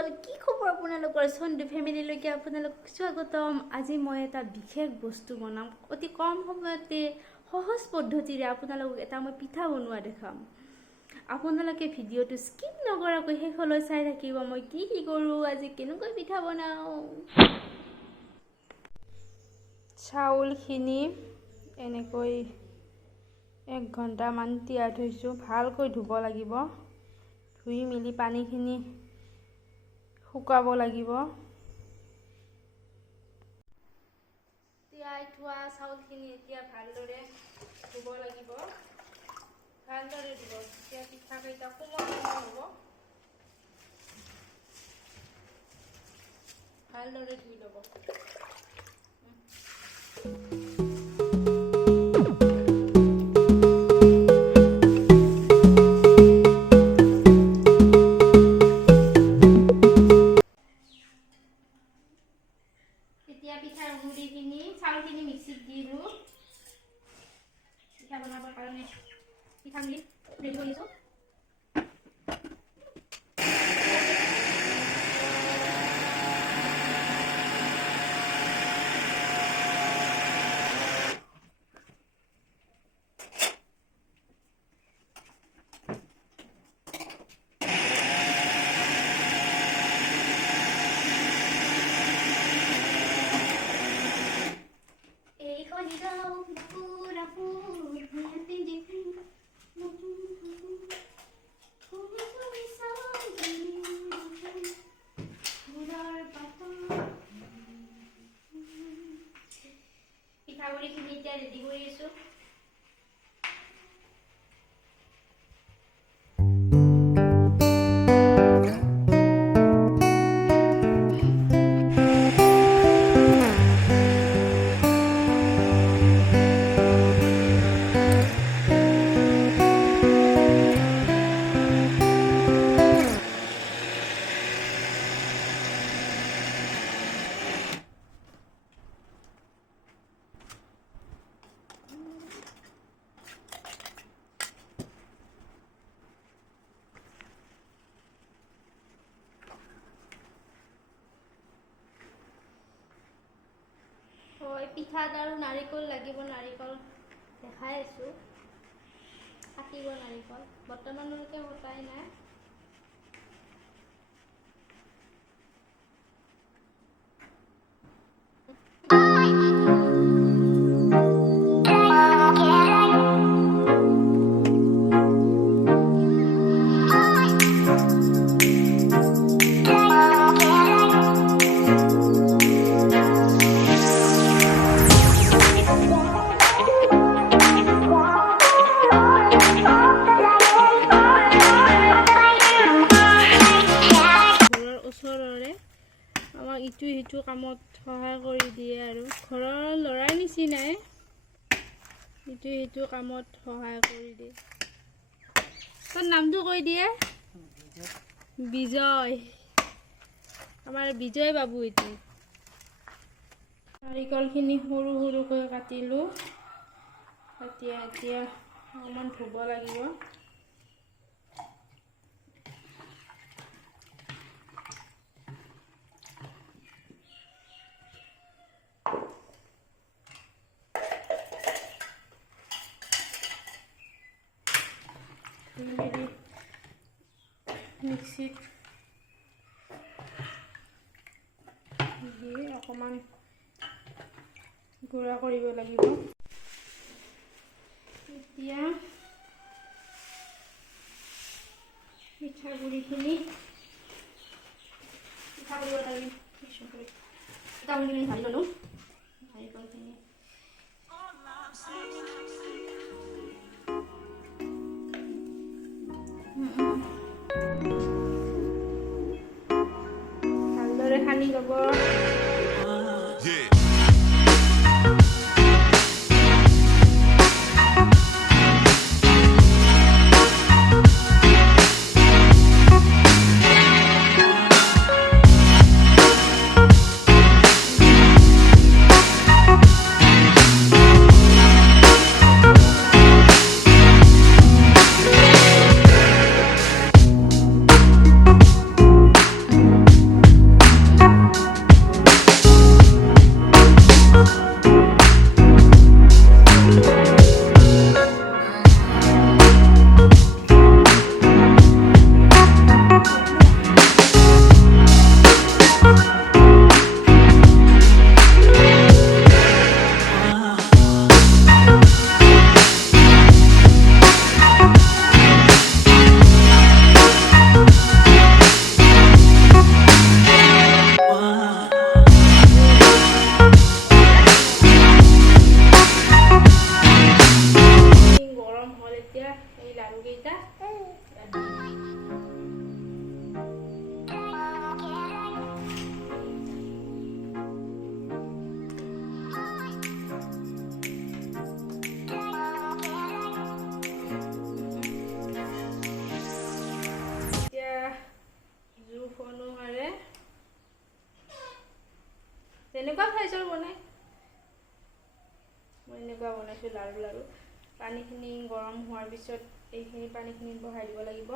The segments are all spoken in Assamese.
বন্ধুসকল কি খবৰ আপোনালোকৰ সন্ধি ফ্যামিলিলৈকে আপোনালোকক স্বাগতম। আজি মই এটা বিশেষ বস্তু বনাম, অতি কম সময়তে সহজ পদ্ধতিৰে আপোনালোকক এটা মই পিঠা বনোৱা দেখাম। আপোনালোকে ভিডিঅ'টো স্কিপ নকৰাকৈ শেষলৈ চাই থাকিব। মই কি কৰোঁ, আজি কেনেকৈ পিঠা বনাওঁ। চাউলখিনি এনেকৈ 1 ঘণ্টামান তিয়াই থৈছোঁ। ভালকৈ ধুব লাগিব। ধুই মিলি পানীখিনি শুকাব লাগিব। তিয়াই থোৱা চাউলখিনি এতিয়া ভালদৰে ধুব লাগিব। ভালদৰে ধুব, তেতিয়া পিঠাকেইটা কোমল হ'ব। ভালদৰে ধুই ল'ব। এতিয়া পিঠাৰ গুড়িখিনি চাউলখিনি মিক্সিত দিলোঁ। পিঠা বনাবৰ কাৰণে পিঠাগুড়ি ৰেডি কৰিছোঁ। পিঠাগুড়িখিনি এতিয়া ৰেডি কৰি আছোঁ। পিঠাত আৰু নাৰিকল লাগিব। নাৰিকল দেখাই আছোঁ, কাটিব নাৰিকল। বৰ্তমানলৈকে কটাই নাই। ইটো সিটো কামত সহায় কৰি দিয়ে আৰু ঘৰৰ ল'ৰাই নিচিনাই ইটো সিটো কামত সহায় কৰি দিয়ে। তোৰ নামটো কৈ দিয়ে। বিজয়, আমাৰ বিজয় বাবু। এইটো নাৰিকলখিনি সৰু সৰুকৈ কাটিলোঁ। এতিয়া অকণমান ধুব লাগিব। মিক্সিত দি অকণমান গুড়া কৰিব লাগিব। এতিয়া পিঠাগুড়িখিনি ভাজি ল'লোঁ। নাৰিকলখিনি ভালদৰে সানি ল'ব। ফোনো মাৰে তেনেকুৱা সাইজৰ বনাই মই এনেকুৱা বনাইছোঁ লাৰু পানীখিনি গৰম হোৱাৰ পিছত এইখিনি পানীখিনি বহাই দিব লাগিব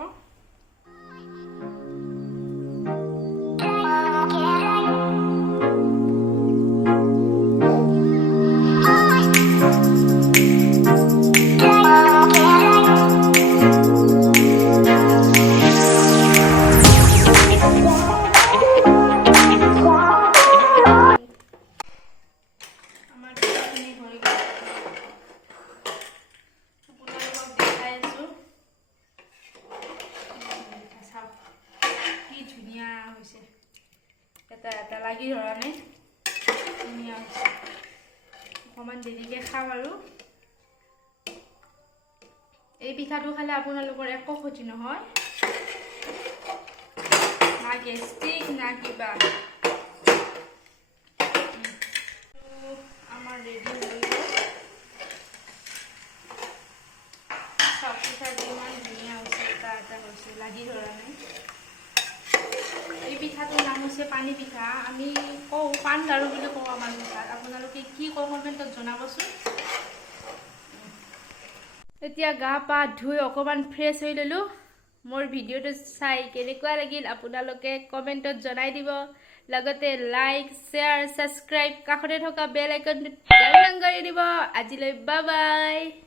এটা লাগি ধৰা নাই ধুনীয়া হৈছে অকণমান দেৰিকৈ খাম আৰু এই পিঠাটো খালে আপোনালোকৰ একো ক্ষতি নহয় না গেষ্ট্ৰিক না কিবা আমাৰ ৰেডি হৈ গ'ল চব পিঠাটো ইমান ধুনীয়া হৈছে এটা হৈছে লাগি ধৰা নাই এই পিঠাটোৰ নাম হৈছে পানী পিঠা আমি কওঁ পাণ লাড়ু বুলি কওঁ আমাৰ ভাষাত আপোনালোকে কি কয় কমেণ্টত জনাবচোন এতিয়া গা পা ধুই অকণমান ফ্ৰেছ হৈ ল'লোঁ মোৰ ভিডিঅ'টো চাই কেনেকুৱা লাগিল আপোনালোকে কমেণ্টত জনাই দিব লগতে লাইক শ্বেয়াৰ ছাবস্ক্ৰাইব কাষতে থকা বেল আইকনটো টিপি দিব আজিলৈ বাই বাই